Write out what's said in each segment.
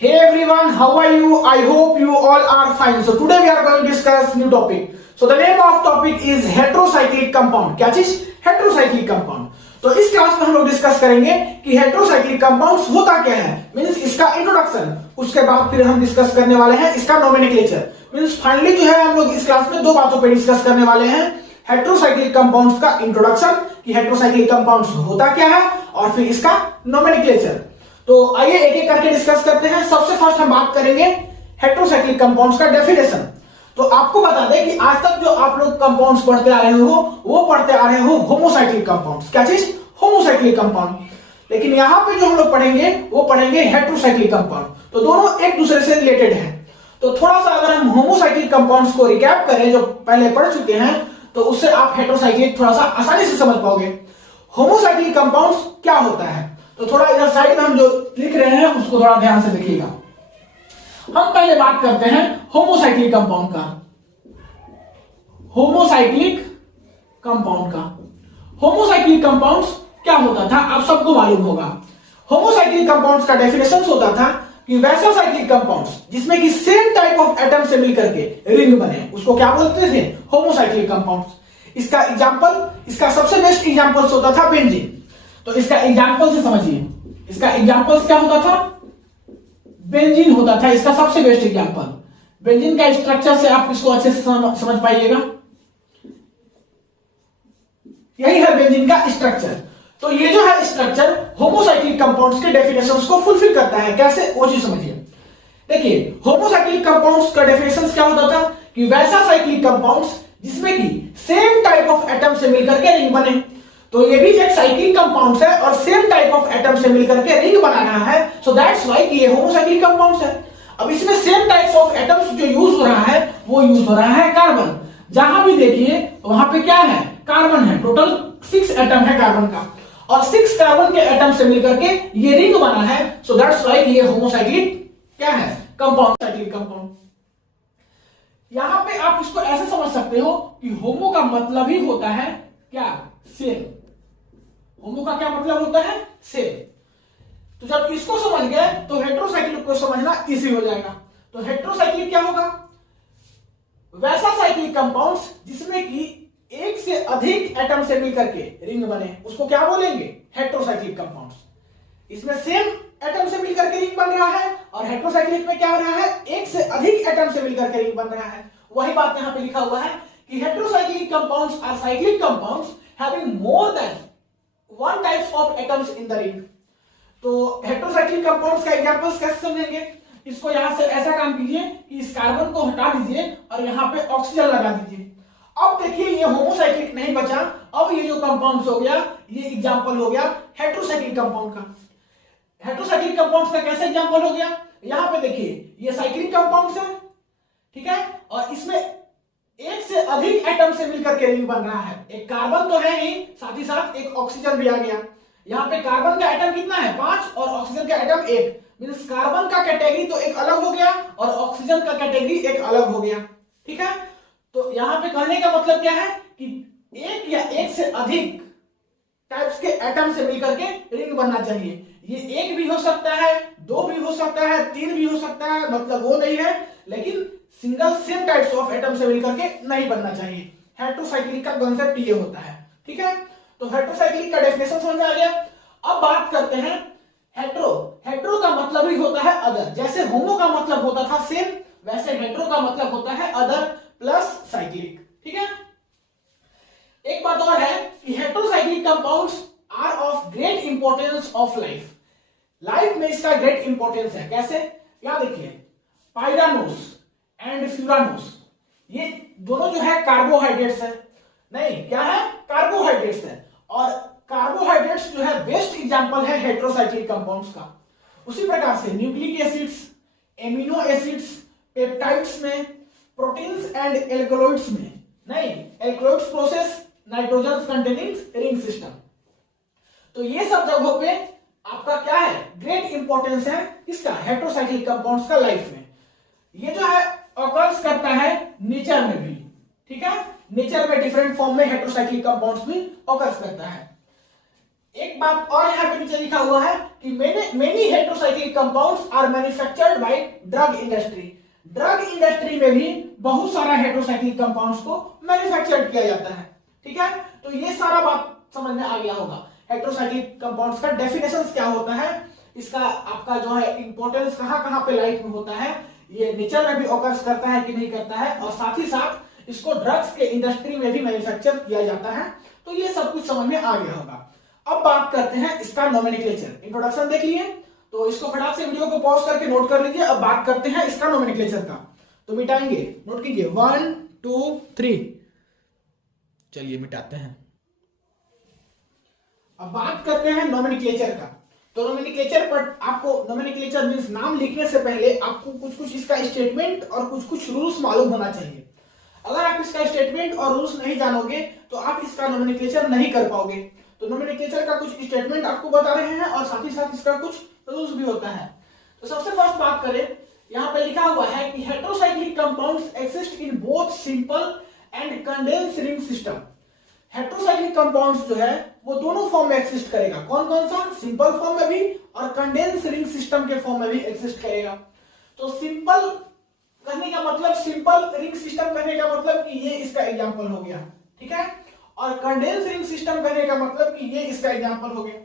Hey everyone, how are you? I hope you all are fine. So today we are going to discuss new topic. So the name of topic is heterocyclic compound. क्या चीज? Heterocyclic compound. तो इस class में हम लोग discuss करेंगे कि heterocyclic compounds होता क्या है, मींस इसका इंट्रोडक्शन. उसके बाद फिर हम डिस्कस करने वाले हैं इसका नोमेनक्लेचर. मींस फाइनली जो है हम लोग इस क्लास में दो बातों पे डिस्कस करने वाले हैं. हेट्रोसाइक्लिक कंपाउंड्स का इंट्रोडक्शन कि हेट्रोसाइक्लिक कंपाउंड्स होता क्या है, और फिर इसका नोमेनक्लेचर. तो आइए एक एक करके डिस्कस करते हैं. सबसे फर्स्ट हम बात करेंगे हेट्रोसाइक्लिक कंपाउंड्स का डेफिनेशन. तो आपको बता दें कि आज तक जो आप लोग कंपाउंड्स पढ़ते आ रहे हो वो पढ़ते आ रहे हो होमोसाइक्लिक कंपाउंड्स. क्या चीज? Homocyclic compound. लेकिन यहां पे जो हम लोग पढ़ेंगे वो पढ़ेंगे हेट्रोसाइक्लिक कंपाउंड. तो दोनों एक दूसरे से रिलेटेड है. तो थोड़ा सा अगर हम होमोसाइक्लिक कंपाउंड्स को रिकैप करें जो पहले पढ़ चुके हैं, तो उससे आप हेट्रोसाइक्लिक थोड़ा सा आसानी से समझ पाओगे. होमोसाइक्लिक कंपाउंड्स क्या होता है, तो थोड़ा इधर साइड में हम जो लिख रहे हैं उसको थोड़ा ध्यान से देखिएगा. हम पहले बात करते हैं होमोसाइक्लिक कंपाउंड का. होमोसाइक्लिक कंपाउंड का होमोसाइक्लिक कंपाउंड्स क्या होता था आप सबको मालूम होगा. होमोसाइक्लिक कंपाउंड्स का डेफिनेशन होता था कि वैसा साइक्लिक कंपाउंड्स जिसमें कि सेम टाइप ऑफ एटम से मिलकर के रिंग बने उसको क्या बोलते थे? Homocyclic compounds. इसका एग्जांपल, इसका सबसे बेस्ट एग्जांपल होता था बेंजीन. तो इसका एग्जांपल से समझिए, इसका एग्जांपल क्या होता था? बेंजीन होता था इसका सबसे बेस्ट एग्जांपल. बेंजीन का स्ट्रक्चर से आप इसको अच्छे से समझ पाइएगा. यही है बेंजीन का स्ट्रक्चर. तो ये जो है स्ट्रक्चर होमोसाइक्लिक कंपाउंड्स के डेफिनेशंस को फुलफिल करता है. कैसे, वो चीज समझिए. देखिए होमोसाइक्लिक कंपाउंड्स का डेफिनेशन क्या होता था कि वैसा साइक्लिक कंपाउंड्स जिसमें कि सेम टाइप ऑफ एटम से मिलकर के रिंग बने. तो ये भी एक साइक्लिक कंपाउंड है और सेम टाइप ऑफ एटम से मिलकर के रिंग बना रहा है. सो दैट्स व्हाई ये होमोसाइक्लिक कंपाउंड है. अब इसमें सेम टाइप्स ऑफ एटम्स जो यूज हो रहा है वो यूज हो रहा है कार्बन. जहां भी देखिए वहां पे क्या है? कार्बन है. टोटल 6 एटम है कार्बन का, और 6 कार्बन के एटम से मिलकर के ये रिंग बना है. सो दैट्स व्हाई ये होमोसाइक्लिक क्या है? Compound, cyclic compound. यहां पे आप इसको ऐसे समझ सकते हो कि होमो का मतलब ही होता है क्या? सेम. होमो का क्या मतलब होता है? सेम. तो जब इसको समझ गए तो हेट्रोसाइक्लिक को समझना इजी हो जाएगा. तो हेट्रोसाइक्लिक क्या होगा? वैसा साइक्लिक कंपाउंड्स जिसमें कि एक से अधिक एटम से मिलकर के रिंग बने उसको क्या बोलेंगे? Heterocyclic compounds. इसमें सेम एटम से मिलकर के रिंग बन रहा है, और हेट्रोसाइक्लिक में क्या हो रहा है? एक से अधिक एटम से मिलकर के रिंग बन रहा है. वही बात यहां पे लिखा हुआ है कि heterocyclic compounds are cyclic compounds having more than one types of atoms in the ring. तो हेट्रोसाइक्लिक कंपाउंड्स का एग्जांपल्स कैसे समझेंगे? इसको यहां से ऐसा काम कीजिए कि इस कार्बन को हटा दीजिए और यहां पे ऑक्सीजन लगा दीजिए. अब देखिए ये होमोसाइक्लिक नहीं बचा. अब ये जो कंपाउंड्स हो गया ये एग्जांपल हो गया हेट्रोसाइक्लिक कंपाउंड का. हेट्रोसाइक्लिक कंपाउंड्स का कैसे एग्जांपल हो गया? यहां पे देखिए ये साइक्लिक कंपाउंड्स है, ठीक है, और इसमें एक से अधिक एटम से मिलकर के रिंग बन रहा है. एक कार्बन तो है ही, साथ ही साथ एक ऑक्सीजन भी आ गया. यहां पे कार्बन का एटम कितना है? 5, और ऑक्सीजन का एटम 1. मींस कार्बन का कैटेगरी तो एक अलग हो गया और ऑक्सीजन का कैटेगरी एक अलग हो गया. ठीक है. तो यहां पे कहने का मतलब क्या है कि एक या एक से अधिक टाइप्स के एटम से मिलकर के रिंग बनना चाहिए. ये एक भी हो सकता है, 2 भी हो सकता है, 3 भी हो सकता है, मतलब वो नहीं है, लेकिन single same types of atom से मिलकर के नहीं बनना चाहिए. हेट्रोसाइक्लिक का कांसेप्ट ये होता है. ठीक है. तो हेट्रोसाइक्लिक का डेफिनेशन समझ में आ गया. अब बात करते हैं हेट्रो. हेट्रो का मतलब ही होता है अदर. जैसे होमो का मतलब होता था सेम, वैसे हेट्रो का मतलब होता है अदर प्लस साइक्लिक. ठीक है. एक बात और है कि heterocyclic compounds are of great importance of life. Life में इसका ग्रेट इंपॉर्टेंस है. कैसे? यहां देखिए पाइरानोस एंड फ्यूरानोस, ये दोनों जो है कार्बोहाइड्रेट्स है. नहीं, क्या है? कार्बोहाइड्रेट्स है. और कार्बोहाइड्रेट्स जो है बेस्ट एग्जांपल है हेट्रोसाइक्लिक कंपाउंड्स का. उसी प्रकार से nucleic acids, amino acids, peptides में, प्रोटीन्स एंड एल्कलॉइड्स में. नहीं, alkaloids process nitrogen containing ring system. तो ये सब जगहों पे आपका क्या है? ग्रेट इंपॉर्टेंस है इसका हेट्रोसाइक्लिक कंपाउंड्स का लाइफ में. ये जो है ऑकर्स करता है नेचर में भी. ठीक है. नेचर में डिफरेंट फॉर्म में हेट्रोसाइक्लिक कंपाउंड्स भी ऑकर्स करता है. एक बात और यहाँ पे नीचे लिखा हुआ है कि many heterocyclic compounds are manufactured by drug industry. Drug industry में भी बहुत सारा हेटेरोसाइक्लिक कंपाउंड्स को मैन्युफैक्चर किया जाता है। ठीक है, तो ये सारा बात समझ में आ गया होगा। हेटेरोसाइक्लिक कंपाउंड्स का डेफिनेशन क्या होता है, इसका आपका जो है इंपॉर्टेंस कहां कहां पे लाइफ में होता है, ये नेचर में भी ऑकर्स करता है कि नहीं करता है, और साथ ही साथ इसको ड्रग्स के इंडस्ट्री में भी मैन्युफैक्चर किया जाता है। तो ये सब कुछ समझ में आ गया होगा। अब बात करते हैं इसका नोमेनक्लेचर। इंट्रोडक्शन देख लिए, तो इसको फटाक से वीडियो को पॉज करके नोट कर लीजिए। अब बात करते हैं इसका नोमेनक्लेचर का, तो मिटाएंगे, नोट कीजिए 1 2 3। चलिए मिटाते हैं। अब बात करते हैं नोमेनक्लेचर का। तो नोमेनक्लेचर पर आपको, नोमेनक्लेचर मींस नाम लिखने से पहले आपको कुछ कुछ इसका स्टेटमेंट और कुछ कुछ रूल्स मालूम होना चाहिए। अगर आप इसका स्टेटमेंट और रूल्स नहीं जानोगे तो आप इसका नोमेनक्लेचर नहीं कर पाओगे। तो नोमेनक्लेचर का कुछ स्टेटमेंट आपको बता रहे हैं और साथ ही साथ इसका कुछ रूल्स भी होता है। तो सबसे फर्स्ट बात करें, यहाँ पे लिखा हुआ है कि heterocyclic compounds exist in both simple and condense ring system. Heterocyclic compounds जो है वो दोनों फॉर्म में एक्सिस्ट करेगा। कौन कौन सा? सिंपल फॉर्म में भी और कंडेंस रिंग सिस्टम के फॉर्म में भी एक्सिस्ट करेगा। तो सिंपल करने का मतलब, सिंपल रिंग सिस्टम करने का मतलब कि ये इसका एग्जांपल हो गया। ठीक है, और कंडेंस रिंग सिस्टम करने का मतलब कि ये इसका एग्जांपल हो गया।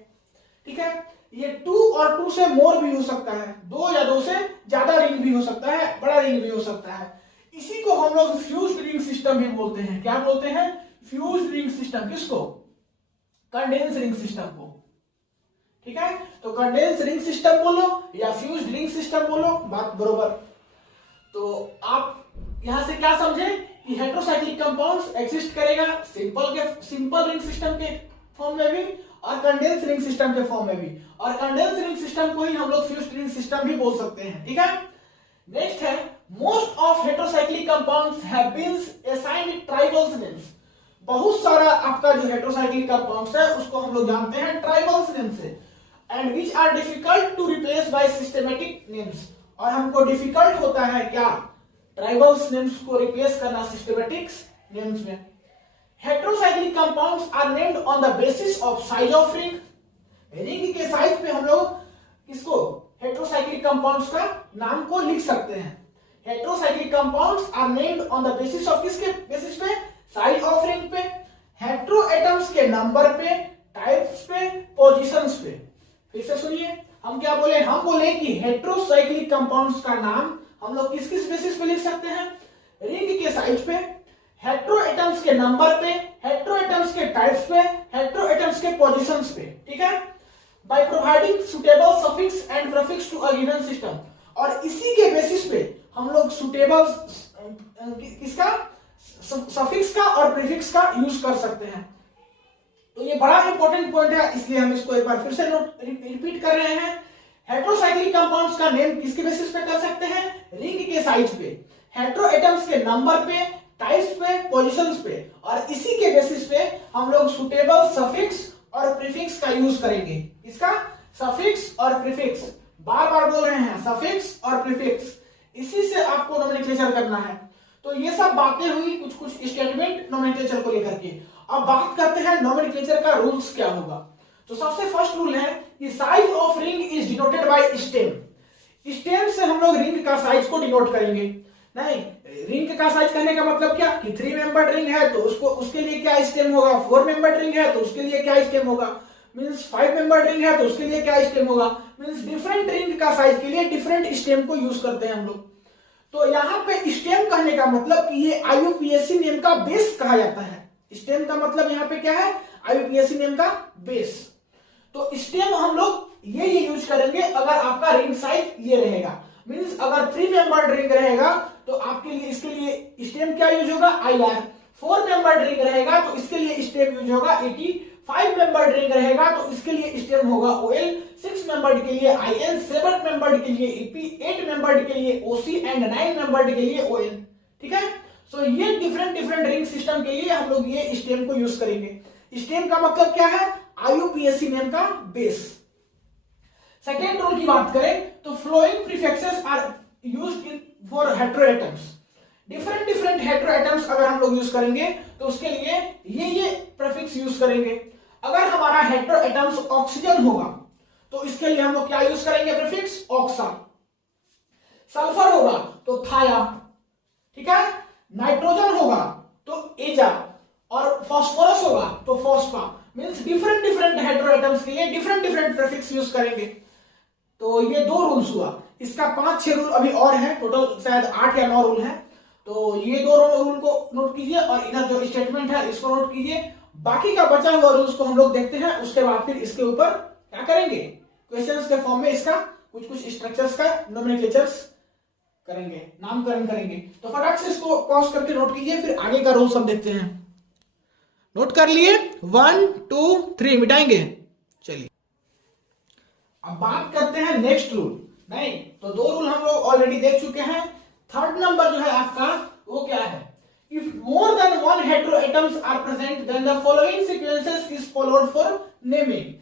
ठीक है, ये 2 और 2 से मोर भी हो सकता है, 2 या 2 से ज्यादा रिंग भी हो सकता है, बड़ा रिंग भी हो सकता है। इसी को हम लोग फ्यूज्ड रिंग सिस्टम भी बोलते हैं। क्या बोलते हैं? Fused ring system. किसको? कंडेंस रिंग सिस्टम को। ठीक है, तो कंडेंस रिंग सिस्टम बोलो या फ्यूज्ड रिंग सिस्टम बोलो, बात बरोबर। तो आप यहां से क्या समझे कि हेटेरोसाइक्लिक कंपाउंड्स एक्सिस्ट करेगा सिंपल रिंग सिस्टम के फॉर्म में भी और कंडेंस रिंग सिस्टम के फॉर्म में भी, और कंडेंस रिंग सिस्टम को ही हम लोग फ्यूज्ड रिंग सिस्टम भी बोल सकते हैं। ठीक है, नेक्स्ट है, most of heterocyclic compounds have been assigned tribal names. बहुत सारा आपका जो हेटेरोसाइक्लिक कंपाउंड्स है उसको हम लोग जानते हैं ट्राइबल नेम से, and which are difficult to replace by systematic names. और हमको डिफिकल्ट होता है क्या? ट्राइबल्स नेम्स को रिप्लेस करना सिस्टेमेटिक नेम्स में। Heterocyclic compounds are named on the basis of size of ring. Ring के साइज पे हम लोग किसको, हेटेरोसाइक्लिक कंपाउंड्स का नाम को लिख सकते हैं। Heterocyclic compounds are named on the basis of, किसके बेसिस पे? साइज ऑफ रिंग पे, हेटेरो एटम्स के नंबर पे, टाइप्स पे, पोजीशंस पे। फिर से सुनिए, हम क्या बोले? हम बोले कि हेटेरोसाइक्लिक कंपाउंड्स का नाम हम लोग किस किस बेसिस पे लिख सकते हैं? रिंग के साइज पे, हेटेरो एटम्स के नंबर पे, हेटेरो एटम्स के टाइप्स पे, हेटेरो एटम्स के पोजीशंस पे। ठीक है, by providing suitable suffix and prefix to a given system. और इसी के बेसिस पे हम लोग सुटेबल किसका, सफिक्स का और प्रीफिक्स का यूज कर सकते हैं। तो ये बड़ा इंपॉर्टेंट पॉइंट है, इसलिए हम इसको एक बार फिर से रिपीट कर रहे हैं। हेटेरोसाइक्लिक कंपाउंड्स का नेम किसके बेसिस पे कर सकते हैं? रिंग के साइज पे, हेटेरो एटम्स के नंबर पे, टाइप्स पे, पोजीशंस पे, और इसी के बेसिस पे हम लोग सुटेबल सफिक्स और प्रीफिक्स का यूज करेंगे। इसका सफिक्स और प्रीफिक्स, बार बार बोल रहे हैं, सफिक्स और प्रीफिक्स, इसी से आपको नोमेनक्लेचर करना है। तो ये सब बातें हुई, कुछ कुछ स्टेटमेंट नोमेनक्लेचर को लेकर के। अब बात करते हैं नोमेनक्लेचर का रूल्स क्या होगा। तो सबसे फर्स्ट रूल है कि size of ring is denoted by stem. Stem से हम लोग रिंग का साइज को डिनोट करेंगे। नहीं, रिंग का साइज करने का मतलब क्या कि 3 मेंबर्ड रिंग है तो उसके लिए क्या स्टेम होगा, 4 मेंबर्ड रिंग है तो उसके लिए क्या स्टेम होगा, मींस 5 मेंबर्ड रिंग है तो उसके लिए क्या स्टेम होगा, मींस डिफरेंट रिंग का साइज के लिए डिफरेंट स्टेम को यूज करते हैं हम लोग। तो यहाँ पे स्टेम कहने का मतलब कि ये IUPAC नेम का बेस कहा जाता है। स्टेम का मतलब यहाँ पे क्या है? IUPAC नेम का बेस। तो स्टेम हम लोग ये यूज करेंगे अगर आपका रिंग साइज ये रहेगा, मींस अगर 3 मेंबर्ड रिंग रहेगा तो आपके लिए, इसके लिए स्टेम क्या यूज होगा? IR। 4 मेंबर्ड रिंग रहेगा तो इसके लिए स्टेम यूज होगा 80। 5 मेंबर्ड रिंग रहेगा तो इसके लिए स्टेम होगा OL। 6 मेंबर्ड के लिए IN, 7 मेंबर्ड के लिए EP, 8 मेंबर्ड के लिए OC एंड 9 मेंबर्ड के लिए ON। ठीक है, सो ये डिफरेंट रिंग सिस्टम के लिए हम लोग ये स्टेम को यूज करेंगे। स्टेम का मतलब क्या है? IUPAC नेम का बेस। सेकेंड रूल की बात करें तो following prefixes are used for hetero atoms. Different hetero atoms अगर हम लोग यूज करेंगे तो उसके लिए ये प्रीफिक्स यूज करेंगे। अगर हमारा हेटेरो एटम्स ऑक्सीजन होगा तो इसके लिए हम लोग क्या यूज करेंगे प्रीफिक्स ऑक्सा। सल्फर होगा तो थाया, ठीक है। नाइट्रोजन होगा तो एजा, और फास्फोरस होगा तो phospha. Means different different hetero atoms के लिए डिफरेंट डिफरेंट प्रीफिक्स यूज करेंगे। तो ये 2 रूल्स हुआ, इसका 5-6 रूल अभी और है, टोटल शायद 8 या 9 रूल है। तो ये 2 रूल को नोट कीजिए और इधर जो स्टेटमेंट है इसको नोट कीजिए। बाकी का बचा हुआ रूल्स को हम लोग देखते हैं, उसके बाद फिर इसके ऊपर क्या करेंगे, क्वेश्चंस के फॉर्म में इसका कुछ स्ट्रक्चर्स का नोमेनक्लेचर्स करेंगे, नामकरण करेंगे। तो फटाक से इसको पॉज करके नोट कीजिए, फिर आगे का रूल्स हम देखते हैं। नोट कर लिए, 1 2 3 मिटाएंगे। चलिए अब बात करते हैं नेक्स्ट रूल। नहीं तो 2 रूल हम लोग ऑलरेडी देख चुके हैं। थर्ड नंबर जो है आपका वो क्या है, if more than 1 hetero atoms are present then the following sequences is followed for naming.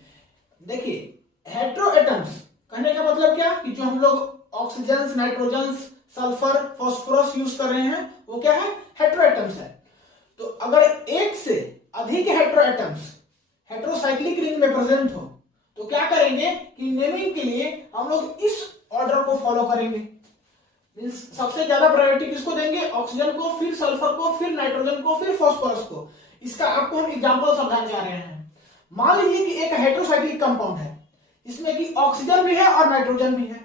देखिए हेटेरो एटम्स कहने का मतलब क्या कि जो हम लोग oxygen, nitrogen, sulphur, phosphorus use कर रहे हैं वो क्या है, हेटेरो एटम्स है। तो अगर एक से अधिक हेटेरो एटम्स हेटेरोसाइक्लिक रिंग में प्रेजेंट हो तो क्या करेंगे कि नेमिंग के लिए हम लोग इस ऑर्डर को फॉलो करेंगे। मींस सबसे ज्यादा प्रायोरिटी किसको देंगे, ऑक्सीजन को, फिर सल्फर को, फिर नाइट्रोजन को, फिर फास्फोरस को। इसका आपको हम एग्जांपल समझाने जा रहे हैं। मान लीजिए कि एक हेटेरोसाइक्लिक कंपाउंड है, इसमें कि ऑक्सीजन भी है और नाइट्रोजन भी है।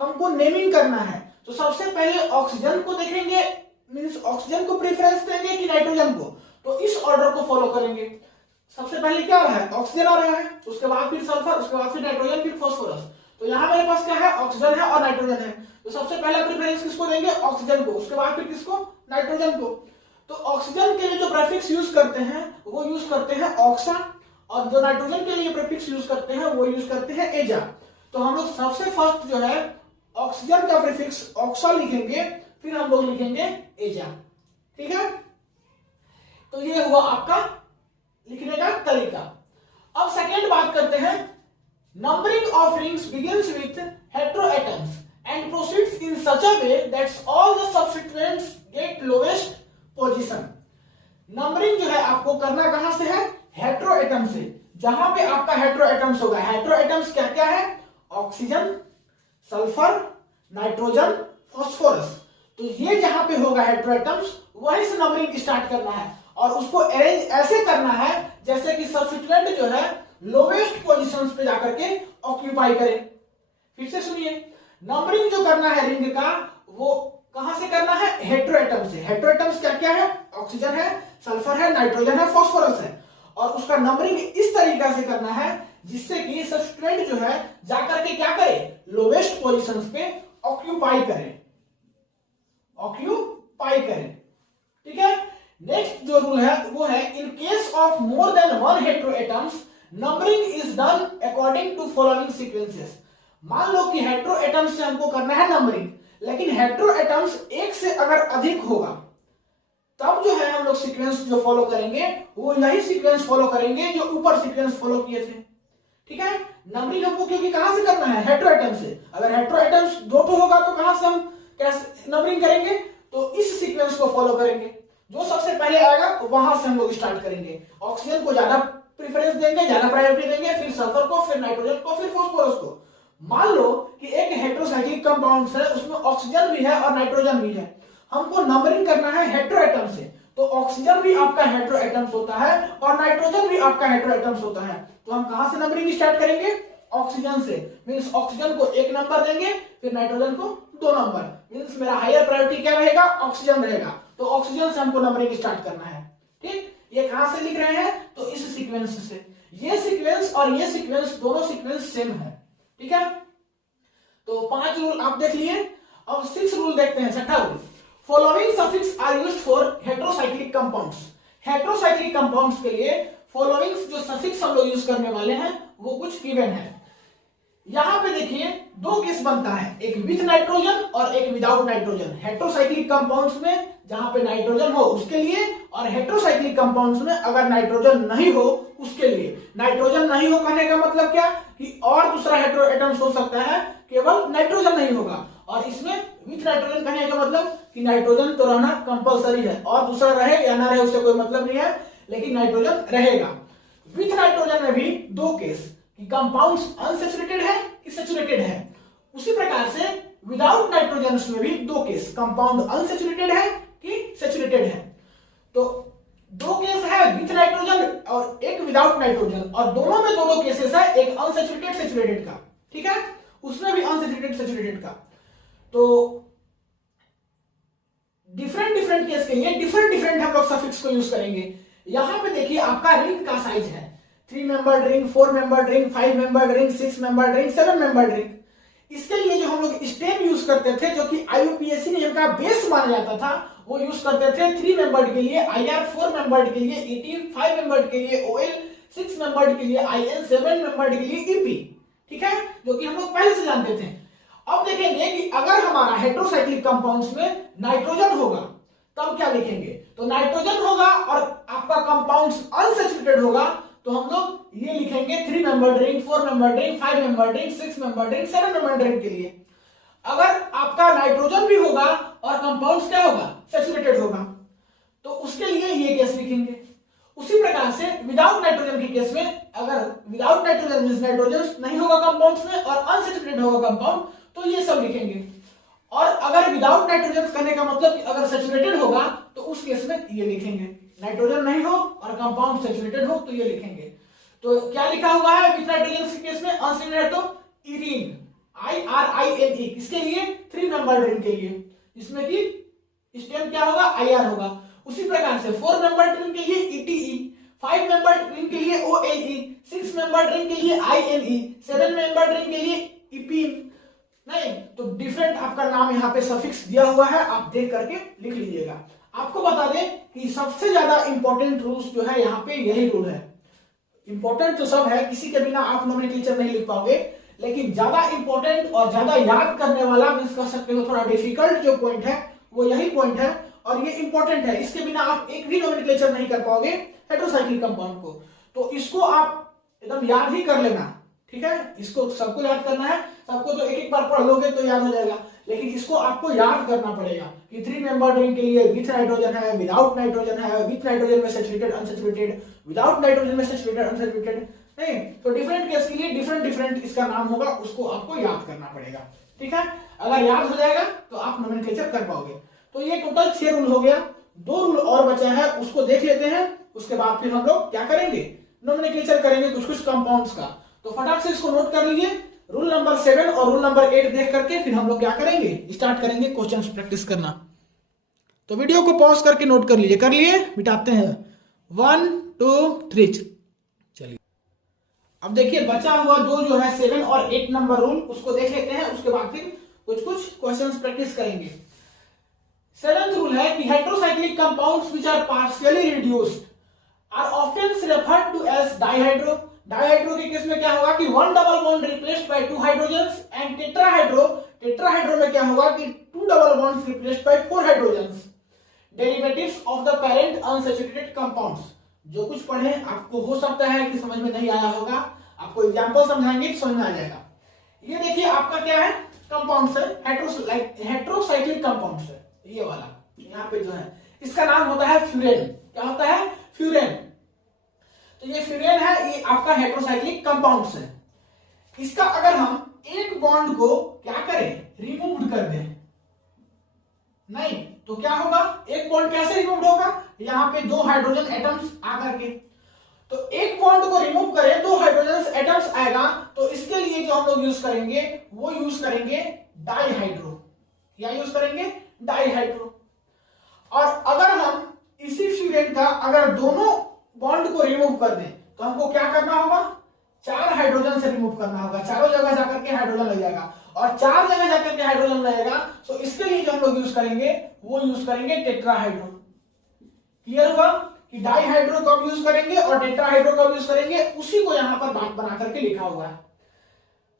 हमको नेमिंग करना है तो सबसे पहले ऑक्सीजन को देखेंगे, मींस ऑक्सीजन को प्रेफरेंस देंगे कि नाइट्रोजन को, तो इस ऑर्डर को फॉलो करेंगे। सबसे पहले क्या रहा है, ऑक्सीजन आ रहा है, उसके बाद फिर सल्फर, उसके बाद फिर नाइट्रोजन, फिर फास्फोरस। तो यहां मेरे पास क्या है, ऑक्सीजन है और नाइट्रोजन है, तो सबसे पहला प्रेफरेंस किसको देंगे, ऑक्सीजन को, उसके बाद फिर किसको, नाइट्रोजन को। तो ऑक्सीजन के लिए जो प्रीफिक्स यूज करते हैं वो यूज करते हैं ऑक्सा, और जो नाइट्रोजन के लिए प्रीफिक्स यूज करते हैं वो यूज करते हैं एजा। तो हम लोग सबसे फर्स्ट जो है ऑक्सीजन का प्रीफिक्स ऑक्सा लिखेंगे, फिर हम लोग लिखेंगे एजा, ठीक है। तो ये हुआ आपका लिखने का तरीका। अब सेकेंड बात करते हैं, numbering of rings begins with hetero atoms and proceeds in such a way that all the substituents get lowest position. Numbering जो है आपको करना कहां से है, हेटेरो एटम से। जहां पे आपका हेटेरो एटम्स होगा, हेटेरो एटम्स क्या क्या है, ऑक्सीजन, सल्फर, नाइट्रोजन, फास्फोरस। तो ये जहां पे होगा हेटेरो एटम्स, वहीं से नंबरिंग स्टार्ट करना है और उसको अरेंज ऐसे करना है जैसे कि सब्स्टिट्यूएंट जो है लोवेस्ट पोजीशंस पे जाकर के ऑक्यूपाई करे। फिर से सुनिए, नंबरिंग जो करना है रिंग का वो कहां से करना है, हेटेरो एटम से। हेटेरो एटम्स क्या क्या है, ऑक्सीजन है, सल्फर है, नाइट्रोजन है, फास्फोरस है, और उसका नंबरिंग इस तरीका से करना है जिससे कि सब्स्टिट्यूएंट जो है जाकर के क्या करे, लोवेस्ट पोजीशंस पे ऑक्यूपाई करे, ऑक्यूपाई करे, ठीक है। नेक्स्ट जो रूल है वो है, in case of more than 1 hetero atoms numbering is done according to following sequences. मान लो कि हेटेरो एटम्स से हमको करना है नंबरिंग, लेकिन हेटेरो एटम्स एक से अगर अधिक होगा तब जो है हम लोग सीक्वेंस जो फॉलो करेंगे वो यही सीक्वेंस फॉलो करेंगे जो ऊपर सीक्वेंस फॉलो किए थे, ठीक है। नंबरिंग हमको क्योंकि कहां से करना है, हेटेरो एटम से। अगर हेटेरो एटम्स 2 होगा तो कहां से हम कैसे नंबरिंग करेंगे, तो इस सीक्वेंस को फॉलो करेंगे। जो सबसे पहले आएगा वहां से हम लोग स्टार्ट करेंगे। ऑक्सीजन को ज्यादा प्रेफरेंस देंगे, ज्यादा प्रायोरिटी देंगे, फिर सल्फर को, फिर नाइट्रोजन को, फिर फास्फोरस को। मान लो कि एक हेटेरोसाइक्लिक कंपाउंड है, उसमें ऑक्सीजन भी है और नाइट्रोजन भी है। हमको नंबरिंग करना है हेटेरो एटम से, तो ऑक्सीजन भी आपका हेटेरो एटम्स होता है और नाइट्रोजन भी आपका हेटेरो एटम्स होता है। तो हम कहां से नंबरिंग स्टार्ट करेंगे, ऑक्सीजन से। मींस ऑक्सीजन को 1 नंबर देंगे, फिर नाइट्रोजन को 2 नंबर। मींस मेरा हायर प्रायोरिटी क्या रहेगा, ऑक्सीजन रहेगा, तो ऑक्सीजन से हमको नंबरिंग स्टार्ट करना है, ठीक। ये कहां से लिख रहे हैं, तो इस सीक्वेंस से। ये सीक्वेंस और ये सीक्वेंस दोनों सीक्वेंस सेम है, ठीक है। तो 5 रूल आप देख लिए। अब 6 रूल देखते हैं, 6ठा rule, following suffix are used for heterocyclic compounds. Heterocyclic compounds के लिए फॉलोइंग जो सफिक्स हम लोग यूज करने वाले हैं वो कुछ गिवन है। यहां पे देखिए 2 केस बनता है, एक विथ नाइट्रोजन और एक विदाउट नाइट्रोजन। हेटेरोसाइक्लिक कंपाउंड्स में जहां पे नाइट्रोजन हो उसके लिए, और हेटेरोसाइक्लिक कंपाउंड्स में अगर नाइट्रोजन नहीं हो उसके लिए। नाइट्रोजन नहीं हो कहने का मतलब क्या कि और दूसरा हेटेरो एटम्स हो सकता है, केवल नाइट्रोजन नहीं होगा। और इसमें विथ नाइट्रोजन कहने का मतलब कि नाइट्रोजन तो रहना कंपलसरी है, और दूसरा रहे या ना रहे उससे कोई मतलब नहीं है, लेकिन नाइट्रोजन रहेगा। विथ नाइट्रोजन में भी दो केस कि कंपाउंड्स अनसैचुरेटेड है कि सैचुरेटेड है। उसी प्रकार से विदाउट नाइट्रोजन में भी दो केस, कंपाउंड अनसैचुरेटेड है कि सैचुरेटेड है। तो दो केस है विथ नाइट्रोजन और एक विदाउट नाइट्रोजन, और दोनों में दोनों केसेस है, एक अनसैचुरेटेड सैचुरेटेड का, ठीक है, उसमें भी अनसैचुरेटेड सैचुरेटेड का। तो डिफरेंट डिफरेंट केस के लिए डिफरेंट डिफरेंट हम लोग सफिक्स को यूज करेंगे। यहां पे देखिए आपका रिंग का साइज है 3 membered ring, 4 membered ring, 5 membered ring, 6 membered ring, 7 membered ring. इसके लिए जो हम लोग स्टेम यूज करते थे, जो कि आईयूपीएसी ने इनका बेस माना जाता था, वो यूज करते थे 3 मेंबर्ड के लिए आईआर, 4 मेंबर्ड के लिए ईटी, 5 मेंबर्ड के लिए ओएल, 6 मेंबर्ड के लिए आईएन, 7 मेंबर्ड के लिए ईपी, ठीक है, जो कि हम लोग पहले से जानते थे। अब देखेंगे कि अगर हमारा हेटेरोसाइक्लिक कंपाउंड्स में नाइट्रोजन होगा तब क्या लिखेंगे। तो नाइट्रोजन होगा और आपका कंपाउंड्स अनसैचुरेटेड होगा, तो हम लोग ये लिखेंगे 3 membered ring, 4 membered ring, 5 membered ring, 6 membered ring, 7 membered ring के लिए। अगर आपका नाइट्रोजन भी होगा और कंपाउंड्स क्या होगा, सैचुरेटेड होगा, तो उसके लिए ये केस लिखेंगे। उसी प्रकार से विदाउट नाइट्रोजन के केस में, अगर विदाउट नाइट्रोजन मींस नाइट्रोजन नहीं होगा कंपाउंड्स में और अनसैचुरेटेड होगा कंपाउंड, तो ये सब लिखेंगे। और अगर विदाउट नाइट्रोजन करने का मतलब कि अगर सैचुरेटेड होगा तो उस केस में ये लिखेंगे, नाइट्रोजन नहीं हो और कंपाउंड सैचुरेटेड हो तो ये लिखेंगे। तो क्या लिखा हुआ है विथ नाइट्रोजन के केस में, अनसैचुरेटेड तो इरीन, IRINE, किसके लिए, 3 मेंबर्ड रिंग के लिए, जिसमें कि स्टेम क्या होगा, IR होगा। उसी प्रकार से 4 मेंबर्ड रिंग के लिए ETE, 5 मेंबर्ड रिंग के लिए OLE, 6 मेंबर्ड रिंग के लिए INE, 7 मेंबर्ड रिंग के लिए इपीन। नहीं तो डिफरेंट आपका नाम यहाँ पे सफिक्स दिया हुआ है, आप देख करके लिख लीजिएगा। आपको बता दें कि सबसे ज्यादा इंपॉर्टेंट रूल्स जो है यहाँ पे यही रूल है। इंपॉर्टेंट तो सब है, किसी के बिना आप नोमेनक्लेचर नहीं लिख पाओगे, लेकिन ज्यादा इंपॉर्टेंट और ज्यादा याद करने वाला मींस कह सकते हो थोड़ा डिफिकल्ट जो पॉइंट है वो यही पॉइंट है, और ये इंपॉर्टेंट है। इसके बिना आप एक भी नोमेनक्लेचर नहीं कर पाओगे हेटेरोसाइक्लिक कंपाउंड को। तो इसको आप एकदम याद ही कर लेना, ठीक है, इसको सबको याद करना है। सबको तो एक एक बार पढ़ लोगे तो याद हो जाएगा, लेकिन इसको आपको याद करना पड़ेगा कि 3 मेंबर्ड रिंग के लिए विथ नाइट्रोजन है, विदाउट नाइट्रोजन है, विथ नाइट्रोजन में सैचुरेटेड अनसैचुरेटेड, विदाउट नाइट्रोजन में सैचुरेटेड अनसैचुरेटेड, नहीं तो डिफरेंट केस के लिए डिफरेंट डिफरेंट इसका नाम होगा, उसको आपको याद करना पड़ेगा, ठीक है। अगर याद हो जाएगा तो आप नोमेनक्लेचर कर पाओगे। तो ये टोटल 6 रूल हो गया, 2 रूल और बचा है, उसको देख लेते हैं। उसके बाद फिर हम लोग क्या करेंगे, नोमेनक्लेचर करेंगे कुछ कुछ कंपाउंड्स का। तो फटाक से इसको नोट कर लीजिए। रूल नंबर 7 और रूल नंबर 8 देख करके फिर हम लोग क्या करेंगे, स्टार्ट करेंगे क्वेश्चंस प्रैक्टिस करना। तो वीडियो को पॉज करके नोट कर लीजिए, कर लिए, मिटाते हैं 1 2 3। चलिए अब देखिए बचा हुआ 2 जो है 7 और 8 नंबर रूल, उसको देख लेते हैं। उसके बाद फिर कुछ कुछ क्वेश्चंस प्रैक्टिस करेंगे। 7th रूल है कि heterocyclic compounds which are partially reduced are often referred to as dihydro. Dihydro के केस में क्या होगा कि 1 double bond replaced by 2 hydrogens, and tetrahydro, tetrahydro में क्या होगा कि 2 double bonds replaced by 4 hydrogens. Derivatives of the parent unsaturated compounds, जो कुछ पढ़े आपको हो सकता है कि समझ में नहीं आया होगा, आपको एग्जांपल समझाएंगे तो समझ में आ जाएगा। ये देखिए आपका क्या है, कंपाउंड्स है, हेटेरोसाइक्लिक कंपाउंड्स है, ये वाला यहाँ पे जो है इसका नाम होता है फ्यूरेन। क्या होता है, फ्यूरेन। तो ये फ्यूरेन है, ये आपका हेटेरोसाइक्लिक कंपाउंड्स है। इसका अगर हम एक बॉन्ड को क्या करें, रिमूव कर दें, नहीं तो क्या होगा, एक बॉन्ड कैसे रिमूव होगा, यहाँ पे 2 हाइड्रोजन एटम्स आकर के, तो एक बॉन्ड को रिमूव करें 2 हाइड्रोजन एटम्स आएगा, तो इसके लिए जो हम लोग यूज करेंगे वो यूज करेंगे डाइहाइड्रो। क्या यूज करेंगे, डाइहाइड्रो। और अगर हम इसी फ्यूरेन का अगर दोनों बॉन्ड को रिमूव कर दें तो हमको क्या करना होगा, 4 हाइड्रोजन से रिमूव करना होगा, चारों जगह जाकर के हाइड्रोजन लग जाएगा, और 4 जगह जाकर के हाइड्रोजन लगेगा, तो इसके लिए जो हम लोग यूज करेंगे वो यूज करेंगे टेट्राहाइड्रो। क्लियर हुआ कि डाइहाइड्रो कब यूज करेंगे और टेट्राहाइड्रो कब यूज करेंगे, उसी को यहां पर बात बना करके लिखा हुआ है।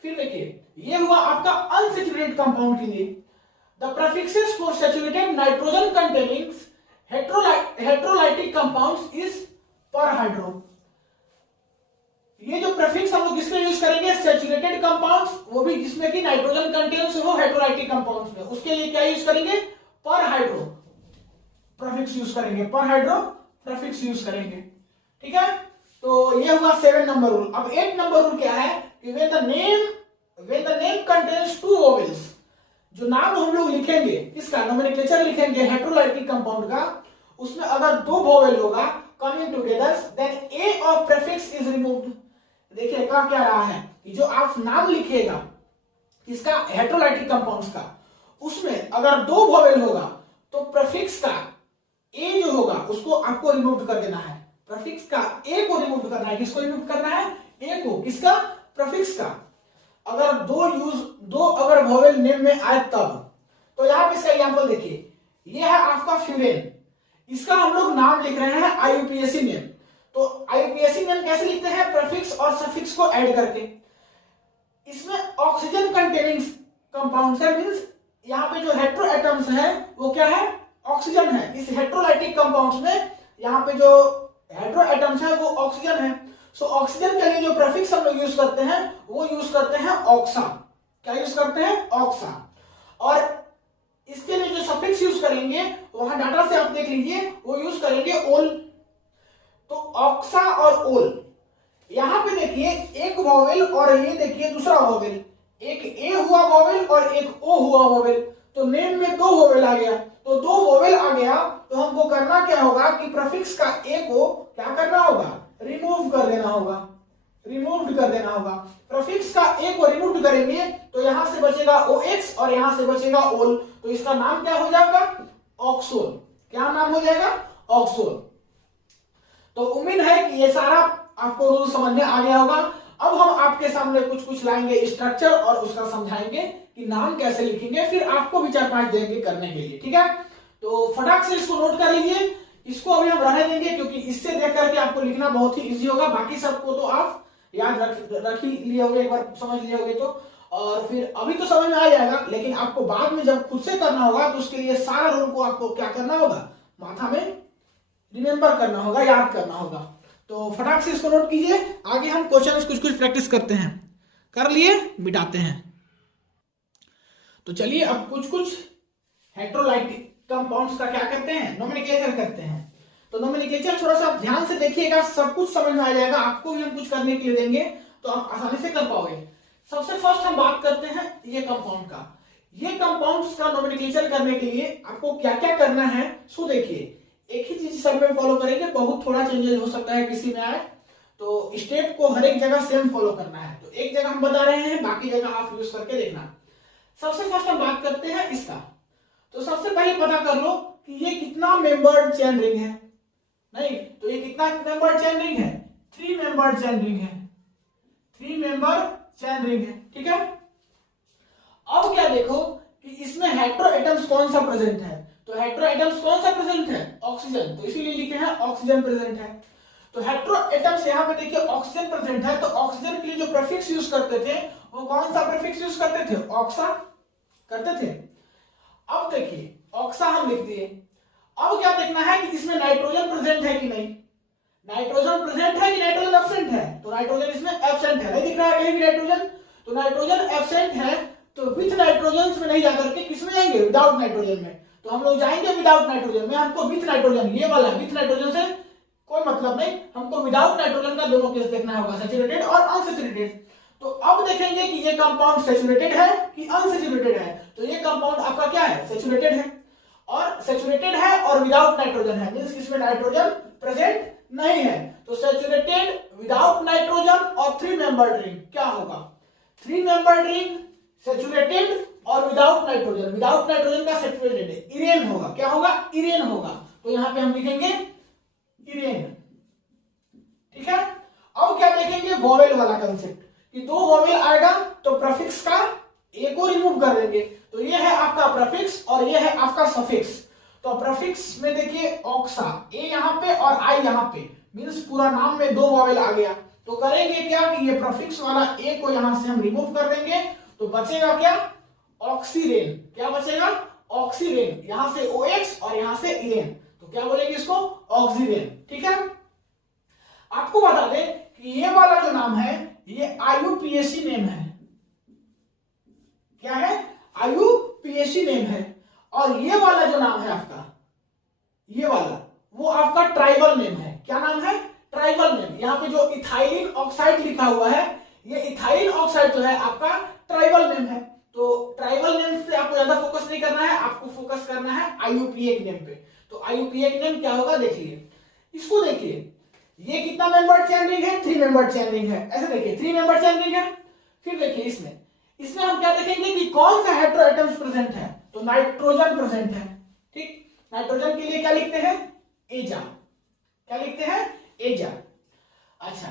फिर देखिए ये हुआ आपका अनसैचुरेटेड कंपाउंड के लिए। The prefixes for saturated nitrogen containing heterolytic compounds is perhydro. ये जो प्रीफिक्स हम लोग इसमें यूज करेंगे सैचुरेटेड कंपाउंड्स, वो भी जिसमें कि नाइट्रोजन कंटेन्स हो हेटेरोलाइटिक कंपाउंड्स में, उसके लिए क्या यूज करेंगे, पर हाइड्रो प्रीफिक्स यूज करेंगे, पर हाइड्रो प्रीफिक्स यूज करेंगे, ठीक है। तो ये हुआ 7 नंबर रूल। अब 8 नंबर रूल क्या है कि when the name contains 2 vowels, जो नाम हम लोग लिखेंगे किसका, नोमेनक्लेचर लिखेंगे हेटेरोलाइटिक कंपाउंड का, उसमें अगर 2 वोवेल होगा coming together, then a of prefix is removed. देखिए क्या रहा है कि जो आप नाम लिखिएगा किसका, हेटेरोलाइटिक कंपाउंड्स का, उसमें अगर 2 वोवेल होगा तो प्रीफिक्स का ए जो होगा उसको आपको रिमूव कर देना है। प्रीफिक्स का ए को रिमूव करना है। किसको रिमूव करना है, ए को, किसका, प्रीफिक्स का। अगर दो अगर वोवेल नेम में आए तब। तो यहां पे इसका एग्जांपल देखिए, ये है आपका फ्यूरेन, इसका हम लोग नाम लिख रहे हैं आईयूपीएसी नेम। तो आईयूपीएसी नेम कैसे लिखते हैं, प्रीफिक्स और सफिक्स को ऐड करके। इसमें ऑक्सीजन कंटेनिंग कंपाउंड्स है, मींस यहाँ पे जो हेटेरो एटम्स है वो क्या है, ऑक्सीजन है। इस हेटेरोलाइटिक कंपाउंड्स में यहाँ पे जो हेटेरो एटम्स है वो ऑक्सीजन है। सो ऑक्सीजन के लिए जो प्रीफिक्स हम लोग यूज करते हैं वो यूज करते हैं ऑक्सा। क्या यूज करते हैं, ऑक्सा। और इसके लिए जो सफिक्स यूज करेंगे वहां डाटा से आप देख लीजिए, वो यूज करेंगे ओल। तो ऑक्सा और ओल, यहां पे देखिए एक वोवेल और ये देखिए दूसरा वोवेल, एक ए हुआ वोवेल और एक ओ हुआ वोवेल। तो नेम में 2 वोवेल आ गया, तो 2 वोवेल आ गया तो हमको करना क्या होगा कि प्रीफिक्स का ए को क्या करना होगा, रिमूव कर देना होगा, रिमूव कर देना होगा। प्रीफिक्स का ए को रिमूव करेंगे तो यहां से बचेगा OX और यहां से बचेगा ओल। तो इसका नाम क्या हो जाएगा, ऑक्सोल। क्या नाम हो जाएगा, ऑक्सोल। तो उम्मीद है कि ये सारा आपको रूल समझ में आ गया होगा। अब हम आपके सामने कुछ लाएंगे स्ट्रक्चर और उसका समझाएंगे कि नाम कैसे लिखेंगे, फिर आपको भी 4-5 देंगे करने के लिए, ठीक है। तो फटाक से इसको नोट कर लीजिए, इसको अभी हम रहने देंगे क्योंकि इससे देख करके आपको लिखना बहुत ही इजी होगा। बाकी सबको तो आप याद रख ही लिए होंगे, एक बार समझ लिए होंगे तो, और फिर अभी तो समझ में आ जाएगा, लेकिन आपको बाद में जब खुद से करना होगा तो उसके लिए सारा रूल को आपको क्या करना होगा, माथा में रिमेंबर करना होगा, याद करना होगा। तो फटाक से इसको नोट कीजिए। आगे हम क्वेश्चन कुछ प्रैक्टिस करते हैं, कर लिए मिटाते हैं। तो चलिए अब कुछ हेटेरोलाइटिक कंपाउंड्स का क्या करते हैं, नोमेनक्लेचर करते हैं। तो नोमेनक्लेचर थोड़ा सा ध्यान से देखिएगा, सब कुछ समझ में आ जाएगा। आपको भी हम कुछ करने के लिए देंगे तो आप आसानी से कर पाओगे। सबसे फर्स्ट हम बात करते हैं ये कंपाउंड का। ये कंपाउंड्स का नोमेनक्लेचर करने के लिए आपको क्या क्या करना है, सो देखिए एक ही चीज सब में फॉलो करेंगे, बहुत थोड़ा चेंजेस हो सकता है किसी में आए, तो स्टेप को हर एक जगह सेम फॉलो करना है। तो एक जगह हम बता रहे हैं, बाकी जगह आप यूज करके देखना। सबसे फर्स्ट हम बात करते हैं इसका। तो सबसे पहले पता कर लो कि ये कितना मेंबर्ड चेन रिंग है। नहीं, तो ये कितना मेंबर्ड चेन रिंग है, 3 मेंबर्ड चेन रिंग है, 3 मेंबर चेन रिंग है, ठीक है। अब क्या देखो कि इसमें हेटेरो एटम्स कौन सा प्रेजेंट है। तो हेटेरो एटम्स कौन सा प्रेजेंट है, ऑक्सीजन। तो इसीलिए लिखे हैं ऑक्सीजन प्रेजेंट है। तो हेटेरो एटम्स यहाँ पे देखिए ऑक्सीजन प्रेजेंट है, तो ऑक्सीजन के लिए जो प्रीफिक्स यूज करते थे वो कौन सा प्रीफिक्स यूज करते थे, ऑक्सा करते थे। अब देखिए ऑक्सा हम लिख दिए। अब क्या देखना है कि इसमें नाइट्रोजन प्रेजेंट है कि नहीं। नाइट्रोजन प्रेजेंट है कि नाइट्रोजन एब्सेंट है, तो नाइट्रोजन इसमें एब्सेंट है, नहीं दिख रहा है कहीं भी नाइट्रोजन। तो नाइट्रोजन एब्सेंट है, तो विथ नाइट्रोजन में नहीं जाकर के किसमें जाएंगे, विदाउट नाइट्रोजन में। तो हम लोग जाएंगे विदाउट नाइट्रोजन में, हमको विथ नाइट्रोजन, ये वाला विथ नाइट्रोजन से कोई मतलब नहीं, हमको विदाउट नाइट्रोजन का दोनों केस देखना होगा, सैचुरेटेड और अनसैचुरेटेड। तो अब देखेंगे कि ये कंपाउंड सैचुरेटेड है कि अनसैचुरेटेड है। तो ये कंपाउंड आपका क्या है, सैचुरेटेड है, और सैचुरेटेड है और विदाउट नाइट्रोजन है, मींस इसमें नाइट्रोजन प्रेजेंट नहीं है। तो सैचुरेटेड विदाउट नाइट्रोजन और 3 मेंबर्ड रिंग क्या होगा, 3 मेंबर्ड रिंग सैचुरेटेड और विदाउट नाइट्रोजन। विदाउट नाइट्रोजन का सैचुरेटेड है, इरेन होगा। क्या होगा, इरेन होगा। तो यहां पे हम लिखेंगे इरेन, ठीक है। अब क्या देखेंगे, वोवेल वाला कंसेप्ट कि 2 वोवेल आएगा तो प्रीफिक्स का ए को रिमूव कर देंगे। तो ये है आपका प्रीफिक्स और ये है आपका सफिक्स। तो प्रीफिक्स में देखिए ऑक्सा, ए यहाँ पे और आई यहाँ पे, मींस पूरा नाम में 2 वोवेल आ गया। तो करेंगे क्या कि ये प्रीफिक्स वाला ए को यहां से हम रिमूव कर देंगे, तो बचेगा क्या, ऑक्सीरेन। क्या बचेगा, ऑक्सीरेन। यहां से OX और यहां से इरेन, तो क्या बोलेंगे इसको, ऑक्सीरेन, ठीक है। आपको बता दें कि ये वाला जो नाम है ये IUPAC नेम है। क्या है, IUPAC नेम है। और ये वाला जो नाम है आपका, ये वाला वो आपका ट्राइबल नेम है। क्या नाम है, ट्राइबल नेम। यहाँ पे जो इथाइलिन ऑक्साइड लिखा हुआ है, ये इथाइल ऑक्साइड जो है आपका ट्राइबल नेम है। तो ट्राइबल नेम से आपको ज्यादा फोकस नहीं करना है, आपको फोकस करना है IUPAC नेम पे। तो IUPAC नेम क्या होगा देखिए, इसको देखिए, ये कितना मेंबर चेन रिंग है, 3 मेंबर चेन रिंग है। ऐसे देखिए 3 मेंबर चेन रिंग है। फिर देखिए इसमें हम क्या देखेंगे कि कौन सा हेटेरो एटम्स प्रेजेंट है, तो नाइट्रोजन प्रेजेंट है। ठीक, नाइट्रोजन के लिए क्या लिखते हैं, एजा। क्या लिखते हैं, एजा। अच्छा,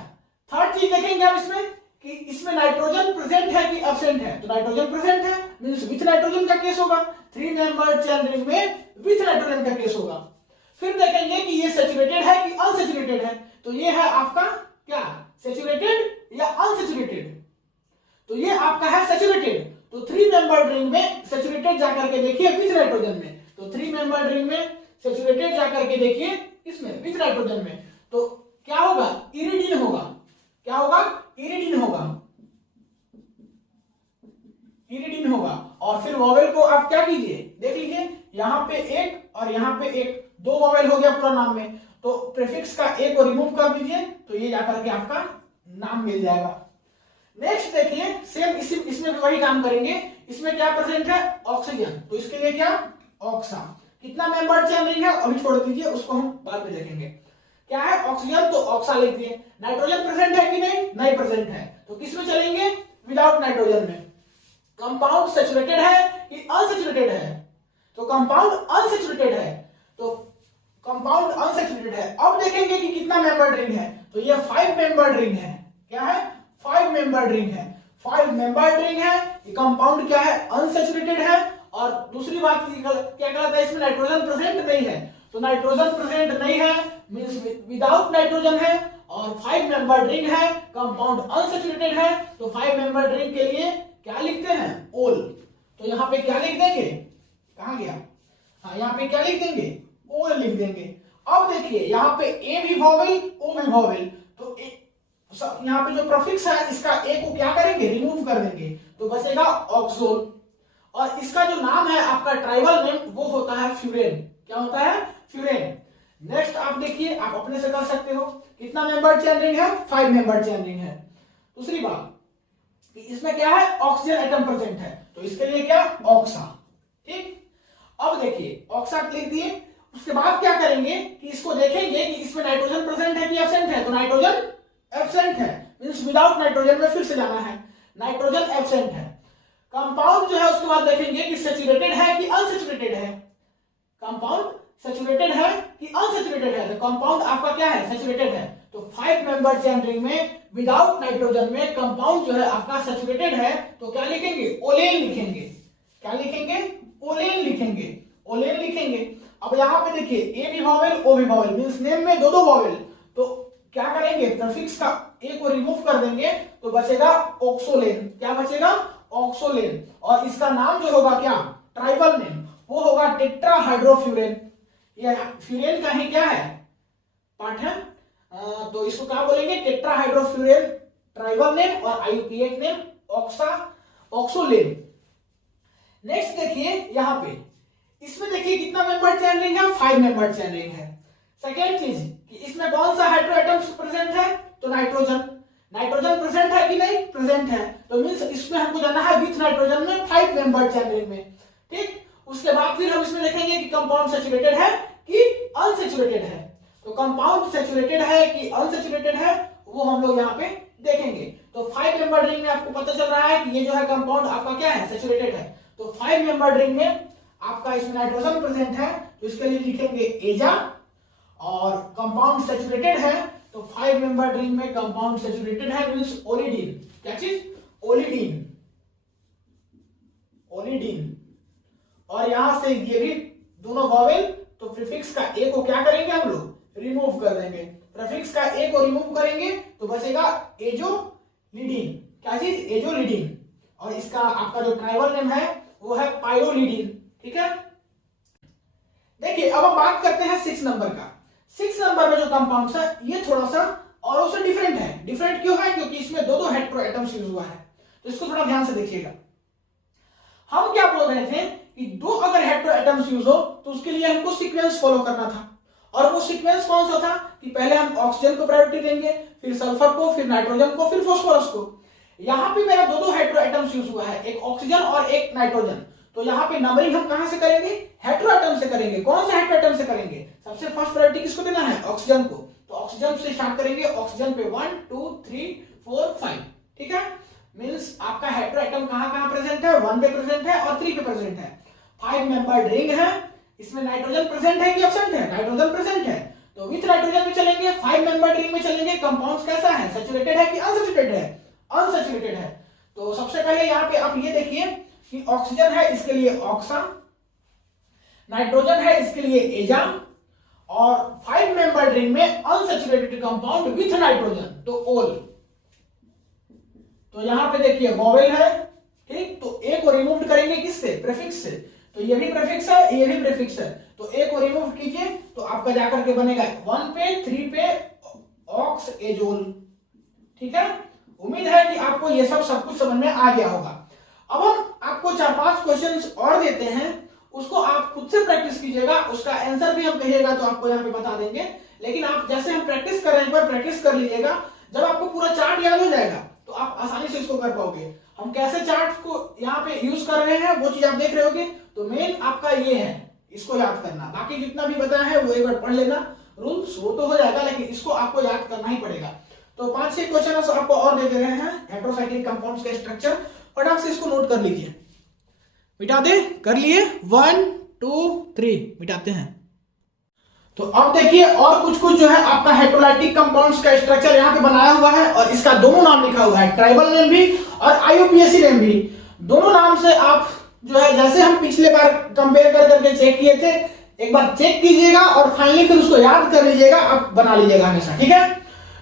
थर्ड चीज देखेंगे हम इसमें कि इसमें नाइट्रोजन प्रेजेंट है कि एब्सेंट है। तो नाइट्रोजन प्रेजेंट है, मींस विथ नाइट्रोजन का केस होगा। 3 मेंबर चेन रिंग में विथ नाइट्रोजन का केस होगा। फिर देखेंगे कि ये सैचुरेटेड है कि अनसैचुरेटेड है। तो ये है आपका क्या, सैचुरेटेड या अनसैचुरेटेड। तो ये आपका है सैचुरेटेड। तो 3 मेंबर रिंग में सैचुरेटेड जाकर के देखिए विथ नाइट्रोजन में। तो 3 मेंबर रिंग में सैचुरेटेड जाकर के देखिए इसमें विथ नाइट्रोजन में। तो क्या होगा, इरिडीन होगा। क्या होगा, इरिडीन होगा। इरिडीन होगा। और फिर वॉवेल को आप क्या कीजिए, देख लीजिए, यहां पे एक और यहां पे एक, 2 वॉवेल हो गया पूरा नाम में। तो प्रीफिक्स का एक को रिमूव कर दीजिए, तो ये जाकर के आपका नाम मिल जाएगा। नेक्स्ट देखिए, सेम इसमें भी वही काम करेंगे। इसमें क्या प्रेजेंट है, ऑक्सीजन। तो इसके लिए क्या, ऑक्सा। कितना मेंबर चेन रिंग है अभी छोड़ दीजिए, उसको हम बाद में देखेंगे। क्या है, ऑक्सीजन, तो ऑक्सा लिख दिए। नाइट्रोजन प्रेजेंट है कि नहीं, नहीं प्रेजेंट है। तो किस में चलेंगे, विदाउट नाइट्रोजन में। कंपाउंड सैचुरेटेड है कि अनसैचुरेटेड है, तो कंपाउंड अनसैचुरेटेड है। तो कंपाउंड अनसैचुरेटेड है। अब देखेंगे कि कितना मेंबर रिंग है। तो ये 5 मेंबर रिंग है। क्या है, 5 मेंबर रिंग है। 5 मेंबर रिंग है। ये कंपाउंड क्या है, अनसैचुरेटेड है। और दूसरी बात क्या कहलाता है, इसमें नाइट्रोजन प्रेजेंट नहीं है। तो नाइट्रोजन प्रेजेंट नहीं है मींस विदाउट नाइट्रोजन है। और 5 मेंबर रिंग है, कंपाउंड अनसैचुरेटेड है। तो 5 मेंबर रिंग के लिए क्या लिखते हैं, ओल। तो यहां पे क्या लिख देंगे, कहां गया, हाँ यहां पे क्या लिख देंगे, ओल लिख देंगे। अब देखिए यहां पे ए भी वॉवेल, ओ भी वॉवेल। तो यहां पे जो प्रीफिक्स है इसका ए को क्या करेंगे, रिमूव कर देंगे, तो बचेगा ऑक्सोल। और इसका जो नाम है आपका ट्राइबल नेम, वो होता है फ्यूरेन। क्या होता है, फ्यूरेन। नेक्स्ट आप देखिए, आप अपने से कर सकते हो। कितना मेंबर चेन रिंग है, 5 मेंबर चेन रिंग है। दूसरी बात, इसमें क्या है, ऑक्सीजन एटम प्रेजेंट है। तो इसके लिए क्या, ऑक्सा। ठीक, अब देखिए ऑक्सा लिख दिए। उसके बाद क्या करेंगे कि इसको देखेंगे कि इसमें नाइट्रोजन प्रेजेंट है कि एब्सेंट है। तो नाइट्रोजन एब्सेंट है, मींस विदाउट नाइट्रोजन में फिर से जाना है, नाइट्रोजन एब्सेंट है। कंपाउंड जो है उसके बाद देखेंगे कि सैचुरेटेड है कि अनसैचुरेटेड है। कंपाउंड सैचुरेटेड है कि अनसैचुरेटेड है। तो कंपाउंड आपका क्या है, सैचुरेटेड है। तो 5 मेंबर चेन रिंग में विदाउट नाइट्रोजन में कंपाउंड जो है आपका सैचुरेटेड है। तो क्या लिखेंगे, ओलेन लिखेंगे। क्या लिखेंगे, ओलेन लिखेंगे, ओलेन लिखेंगे। अब यहां पे देखिए ए भी वॉवेल, ओ भी वॉवेल, मींस नेम में 2 वॉवेल। तो क्या करेंगे, प्रीफिक्स का ए को रिमूव कर देंगे, तो बचेगा ऑक्सोलेन। क्या बचेगा, ऑक्सोलेन। और इसका नाम जो होगा क्या, ट्राइबल नेम, वो होगा टेट्राहाइड्रोफ्यूरेन। ये फ्यूरेन का ही क्या है, पार्ट है। तो इसको क्या बोलेंगे, टेट्राहाइड्रोफ्यूरेन ट्राइबल नेम, और IUPAC नेम ऑक्सा, ऑक्सोलेन। नेक्स्ट देखिए यहां पे, इसमें देखिए कितना मेंबर चेन रिंग है, 5 मेंबर चेन रिंग है। सेकेंड चीज कि इसमें कौन सा हेटेरो एटम्स प्रेजेंट है, तो नाइट्रोजन। नाइट्रोजन प्रेजेंट है कि नहीं, प्रेजेंट है। तो मींस इसमें हमको जाना है विथ नाइट्रोजन में 5 मेंबर चेन रिंग में। ठीक, उसके बाद फिर हम इसमें देखेंगे कि कंपाउंड सैचुरेटेड है कि अनसैचुरेटेड है। तो कंपाउंड सैचुरेटेड है कि अनसैचुरेटेड है, वो हम लोग यहाँ पे देखेंगे। तो 5 मेंबर रिंग में आपको पता चल रहा है कि ये जो है कंपाउंड आपका क्या है, सैचुरेटेड है। तो 5 मेंबर रिंग में आपका इसमें नाइट्रोजन प्रेजेंट है, तो इसके लिए लिखेंगे एजा। और कंपाउंड सैचुरेटेड है, तो 5 मेंबर रिंग में कंपाउंड सैचुरेटेड है, मींस ओलिडीन। क्या चीज, ओलिडीन, ओलिडीन। और यहां से ये भी दोनों वॉवेल, तो प्रीफिक्स का ए को क्या करेंगे हम लोग, रिमूव कर देंगे। प्रीफिक्स का ए को रिमूव करेंगे तो बचेगा एजोलिडीन। क्या चीज, एजोलिडीन। और इसका आपका जो ट्राइबल नेम है वो है पाइरोलिडीन। ठीक है, देखिए अब हम बात करते हैं 6 नंबर का। 6 नंबर में जो कंपाउंड है ये थोड़ा सा और उससे डिफरेंट है। डिफरेंट क्यों है, क्योंकि इसमें 2 हेटेरो एटम्स यूज हुआ है। तो इसको थोड़ा ध्यान से देखिएगा। हम क्या बोल रहे थे कि 2 अगर हेटेरो एटम्स यूज हो तो उसके लिए हमको सीक्वेंस फॉलो करना था। और वो सीक्वेंस कौन सा था कि पहले हम ऑक्सीजन को प्रायोरिटी देंगे, फिर सल्फर को, फिर नाइट्रोजन को, फिर फास्फोरस को। यहाँ पे मेरा दो हेटेरो एटम्स यूज हुआ है, एक ऑक्सीजन और एक नाइट्रोजन। तो यहाँ पे नंबरिंग हम कहां से करेंगे? हेटेरो एटम से करेंगे। कौन सा हेटेरो एटम से करेंगे? सबसे फर्स्ट प्रायोरिटी किसको देना है? ऑक्सीजन को। तो ऑक्सीजन से स्टार्ट करेंगे। ऑक्सीजन पे 1 2 3 4 5, ठीक है। मींस आपका हेटेरो एटम कहां प्रेजेंट है? 1 पे प्रेजेंट है और 3 पे प्रेजेंट है। 5 मेंबर्ड रिंग है, इसमें नाइट्रोजन प्रेजेंट है कि एब्सेंट है? नाइट्रोजन प्रेजेंट है, तो विथ नाइट्रोजन में चलेंगे। 5 मेंबर्ड रिंग में चलेंगे। कंपाउंड कैसा है? सैचुरेटेड है कि अनसैचुरेटेड है? अनसैचुरेटेड है। तो सबसे पहले यहाँ पे आप ये देखिए कि ऑक्सीजन है, इसके लिए ऑक्सा, नाइट्रोजन है, इसके लिए एजा, और 5 मेंबर्ड रिंग में अनसैचुरेटेड कंपाउंड विथ नाइट्रोजन, तो ओल। तो यहां पे देखिए वोवेल है, ठीक। तो ए को रिमूव करेंगे किससे? प्रीफिक्स से। तो ये भी प्रीफिक्स है, ये भी प्रीफिक्स है, तो ए को रिमूव कीजिए तो आपका जाकर के बनेगा 1 पे 3 पे ऑक्स एजोल, ठीक है। उम्मीद है कि आपको ये सब कुछ समझ में आ गया होगा। अब हम आपको 4-5 क्वेश्चंस और देते हैं, उसको आप खुद से प्रैक्टिस कीजिएगा। उसका आंसर भी हम कहिएगा तो आपको यहाँ पे बता देंगे, लेकिन आप जैसे हम प्रैक्टिस कर रहे हैं एक बार प्रैक्टिस कर लीजिएगा। जब आपको पूरा चार्ट याद हो जाएगा तो आप आसानी से इसको कर पाओगे। हम कैसे चार्ट को यहाँ पे यूज कर रहे हैं वो चीज आप देख रहे होगे। तो मेन आपका ये है, इसको याद करना। बाकी जितना भी बताया है वो एक बार पढ़ लेना, रूल्स वो तो हो जाएगा, लेकिन इसको आपको याद करना ही पड़ेगा। तो 5-6 क्वेश्चन आपको और दे रहे हैं हेटेरोसाइक्लिक कंपाउंड्स का स्ट्रक्चर, फटाक से इसको नोट कर लीजिए। मिटा दे, कर लिए 1 2 3 मिटाते हैं। तो अब देखिए और कुछ जो है आपका हेटेरोलाइटिक कंपाउंड्स का स्ट्रक्चर यहाँ पे बनाया हुआ है, और इसका दोनों नाम लिखा हुआ है, ट्राइबल नेम भी और IUPAC नेम भी। दोनों नाम से आप जो है, जैसे हम पिछले बार कंपेयर कर करके चेक किए थे, एक बार चेक कीजिएगा और फाइनली फिर उसको याद कर लीजिएगा, आप बना लीजिएगा हमेशा, ठीक है।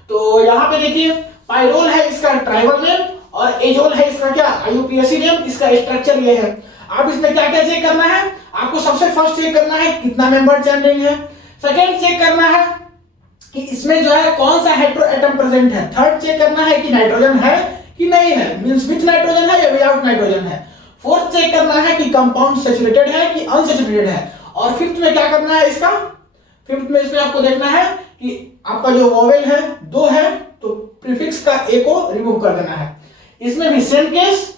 तो यहाँ पे देखिए पाइरोल है इसका ट्राइबल नेम, और एजोल है इसका क्या? IUPAC name. इसका स्ट्रक्चर ये है। आप इसमें क्या क्या चेक करना है? आपको सबसे फर्स्ट चेक करना है कितना मेंबर चेन रिंग है। सेकेंड चेक करना है कि इसमें जो है कौन सा हेटेरो एटम प्रेजेंट है। थर्ड चेक करना है कि नाइट्रोजन है कि नहीं है, मींस विथ नाइट्रोजन है या विदाउट नाइट्रोजन है। फोर्थ चेक करना है कि कंपाउंड सैचुरेटेड है कि अनसैचुरेटेड है। और फिफ्थ में क्या करना है इसका? फिफ्थ में इसमें आपको देखना है कि आपका जो वोवेल है 2 है, तो प्रीफिक्स का ए को रिमूव कर देना है। इसमें भी सेम केस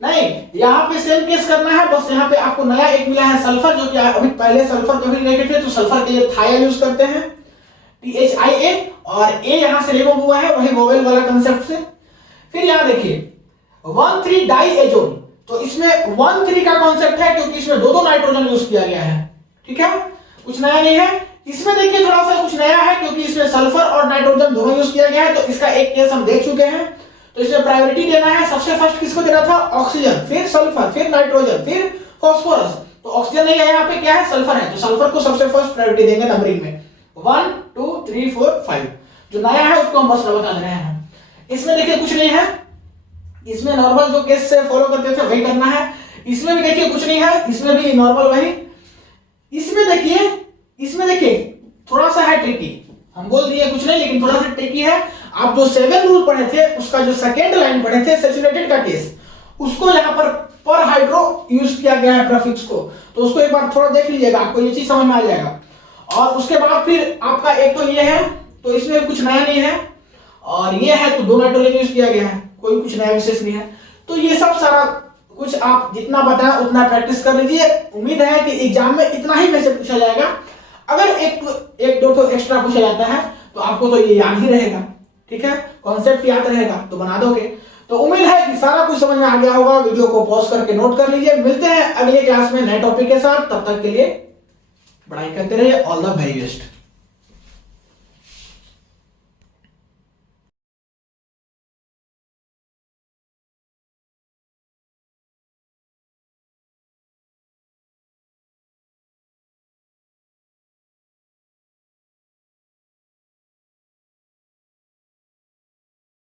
नहीं, यहाँ पे सेम केस करना है, बस यहाँ पे आपको नया एक मिला है सल्फर, जो कि अभी पहले सल्फर कभी नहीं देखे थे, तो सल्फर के लिए थाया यूज करते हैं, THIA, और ए यहाँ से रिमूव हुआ है वही वोवेल वाला कंसेप्ट से। फिर यहाँ देखिए 1,3 डाइएजोल, तो इसमें 1,3 का कॉन्सेप्ट है क्योंकि इसमें दो नाइट्रोजन यूज किया गया है, ठीक है, कुछ नया नहीं है। इसमें देखिए थोड़ा सा कुछ नया है क्योंकि इसमें सल्फर और नाइट्रोजन दोनों यूज किया गया है, तो इसका एक केस हम देख चुके हैं। तो इसमें प्रायोरिटी देना है, सबसे फर्स्ट किसको देना था? ऑक्सीजन, फिर सल्फर, फिर नाइट्रोजन, फिर फास्फोरस। तो ऑक्सीजन नहीं है, यहाँ पे क्या है? सल्फर है, तो सल्फर को सबसे फर्स्ट प्रायोरिटी देंगे नंबरिंग में 1 2 3 4 5। जो नया है उसको हम बस बता रहे हैं। इसमें देखिए कुछ नहीं है, इसमें नॉर्मल जो केस से फॉलो करते थे वही करना है। इसमें भी देखिए कुछ नहीं है, इसमें भी नॉर्मल वही। इसमें देखिए थोड़ा सा है ट्रिकी, हम बोल दिए कुछ नहीं लेकिन थोड़ा सा ट्रिकी है। आप जो 7 रूल पढ़े थे उसका जो सेकेंड लाइन पढ़े थे सैचुरेटेड का केस, उसको यहाँ पर हाइड्रो यूज किया गया है प्रीफिक्स को, तो उसको एक बार थोड़ा देख लीजिएगा, आपको ये चीज समझ में आ जाएगा। और उसके बाद फिर आपका एक तो ये है, तो इसमें कुछ नया नहीं है, और ये है तो 2 नाइट्रोजन यूज किया गया है, कोई कुछ नया विशेष नहीं है। तो ये सब सारा कुछ आप जितना बताया उतना प्रैक्टिस कर लीजिए। उम्मीद है कि एग्जाम में इतना ही में से पूछा जाएगा। अगर एक दो तो एक्स्ट्रा पूछा जाता है तो आपको तो ये याद ही रहेगा, ठीक है, कॉन्सेप्ट याद रहेगा तो बना दोगे। तो उम्मीद है कि सारा कुछ समझ में आ गया होगा। वीडियो को पॉज करके नोट कर लीजिए। मिलते हैं अगले क्लास में नए टॉपिक के साथ, तब तक के लिए पढ़ाई करते रहिए। All the very best.